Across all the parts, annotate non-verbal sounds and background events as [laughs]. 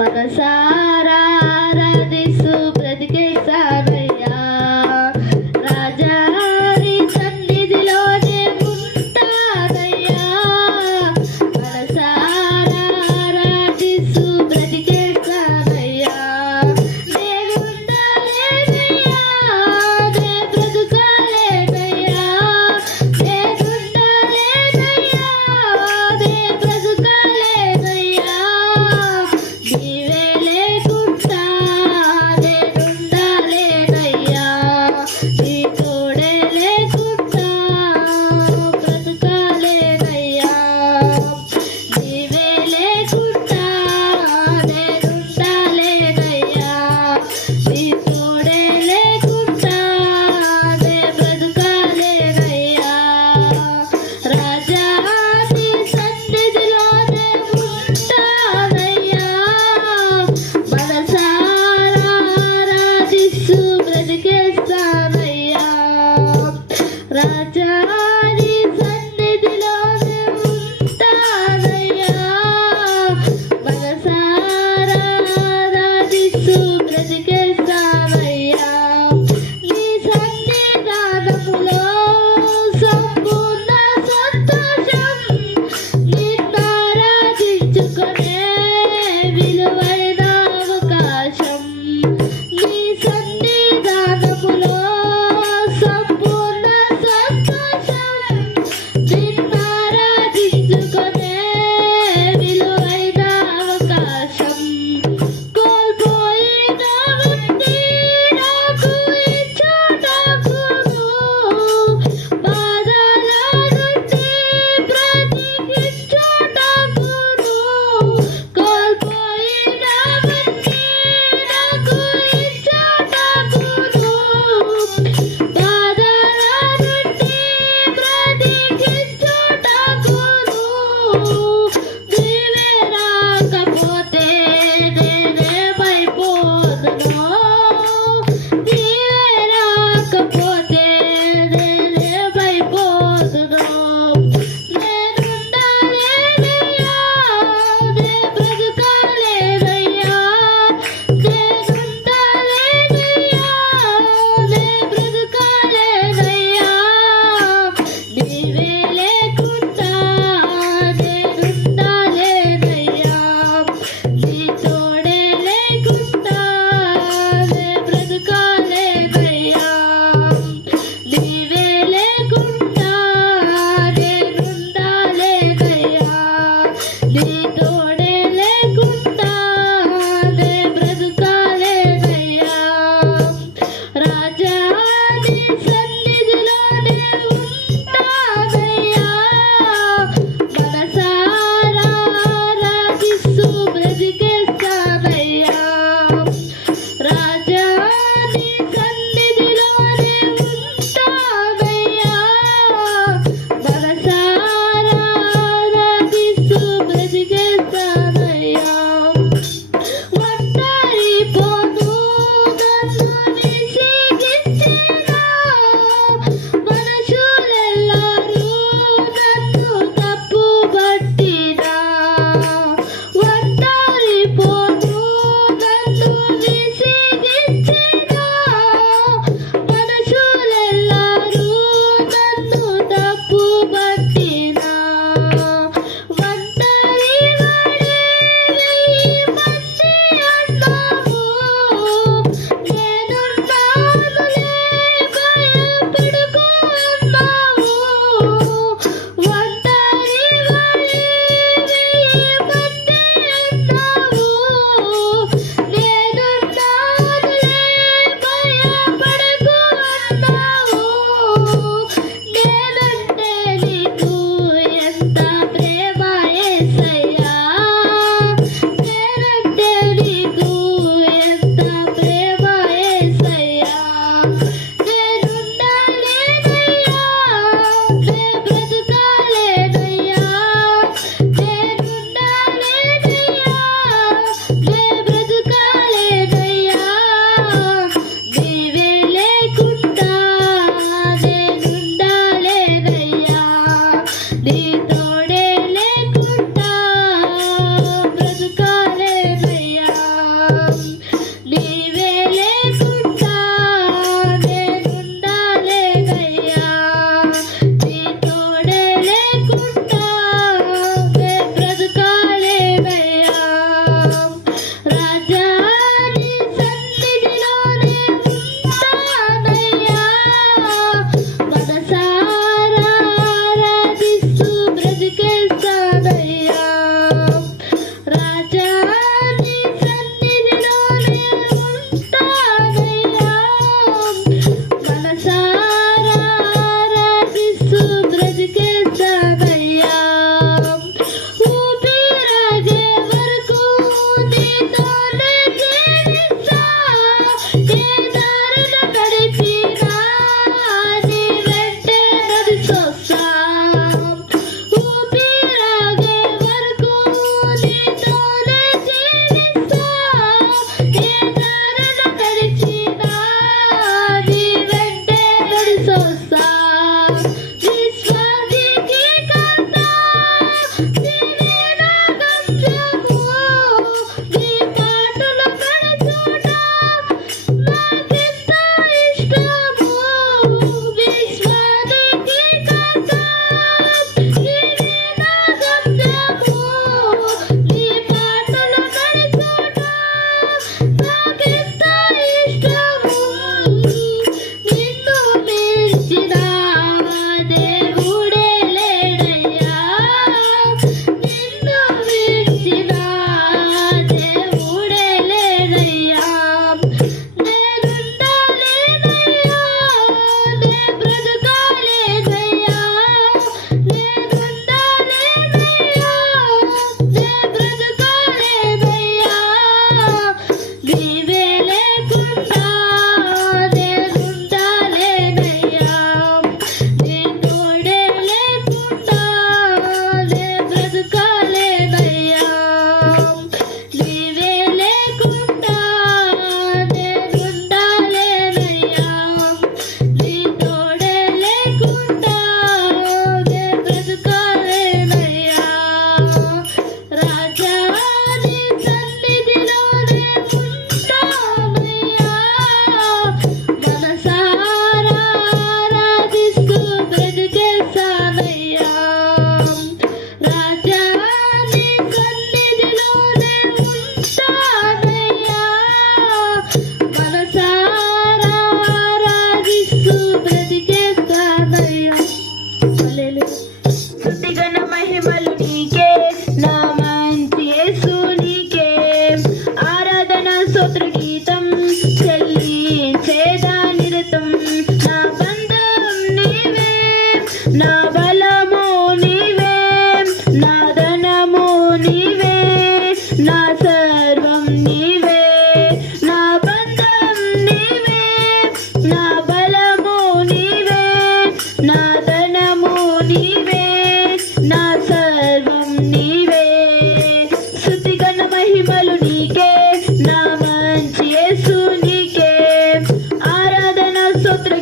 మనసారా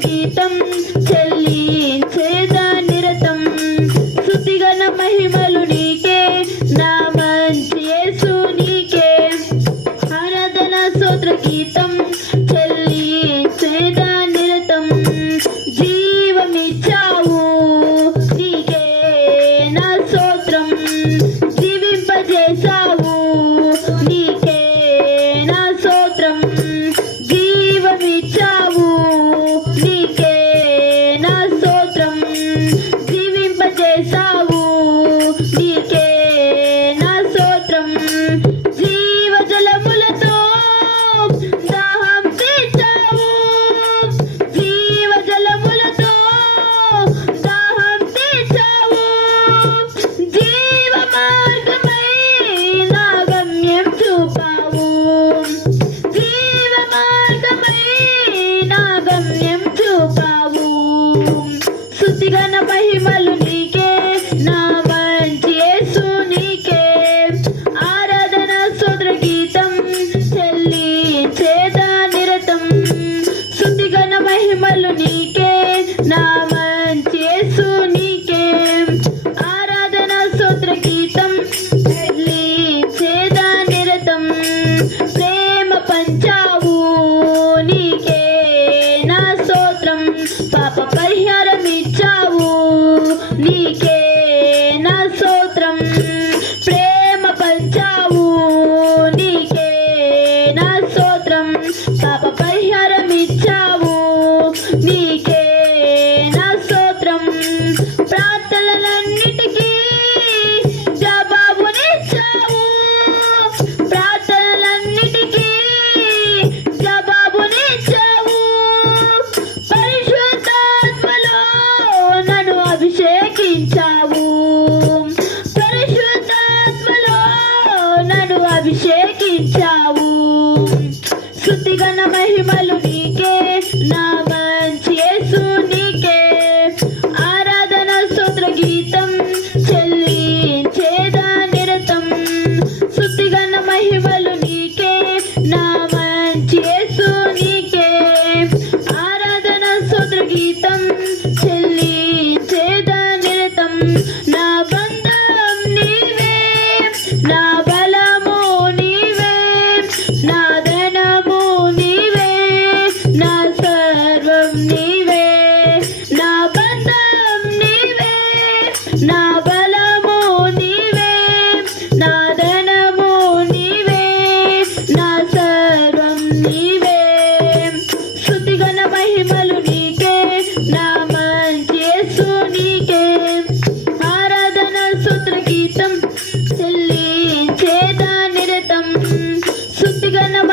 గీతం malu ni. అభిషేకించావు. శృతిగణ మహిమలు నీకే నా మంచి నీకే. ఆరాధన స్తోత్ర గీతం చెల్లించేదా నిరతం. శృతిగణ మహిమలు నీకే నా మంచి యేసు నీకే. గీతం చెల్లించేదా నిరతం. నా బంధం నీవే నా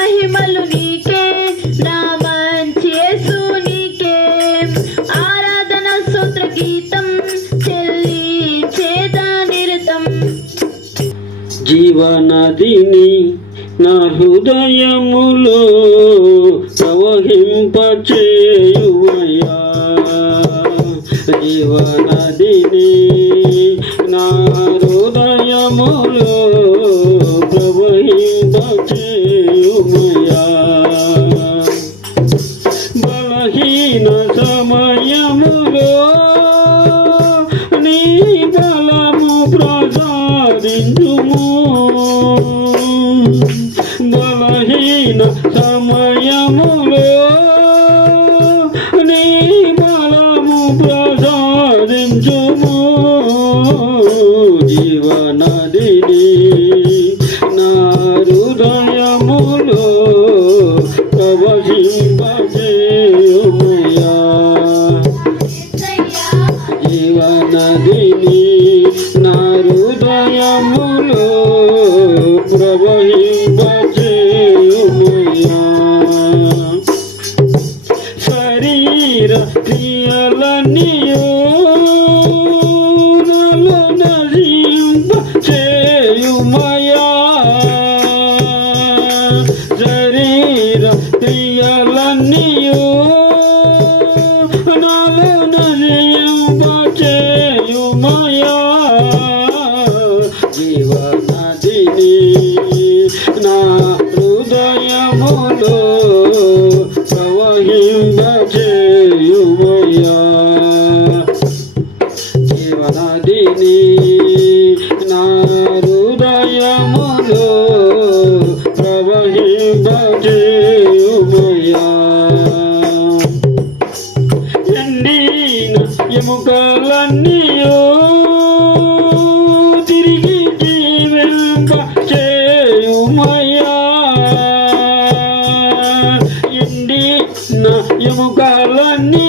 మహిమలు నీకే నా మంచి యేసు నీకే. ఆరాధన సూత్ర గీతం చెల్లి చెల్లించేదా నిరతం. జీవనదిని నా హృదయములో ప్రవహింపచే you. 你 [laughs] you. ఎముకలన్నీ తిరిగి వెనుక చేయుమయ్యా. ఎండి నా ఎముకలన్నీ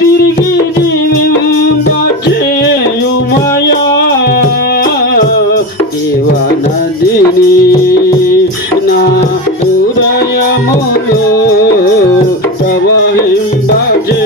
తిరిగి వెనుక చేయుమయ్యా. దేవనదిని నా హృదయములో ప్రవహింపజే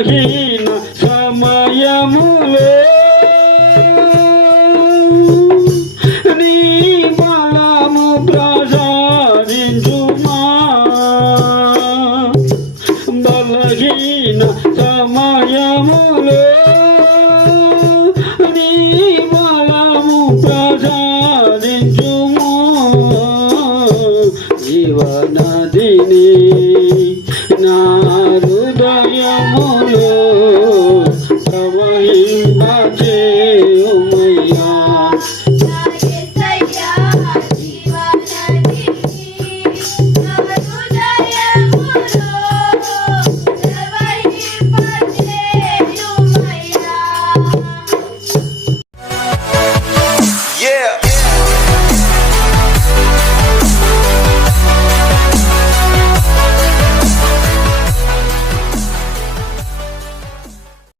Imagina. Oh, oh, oh,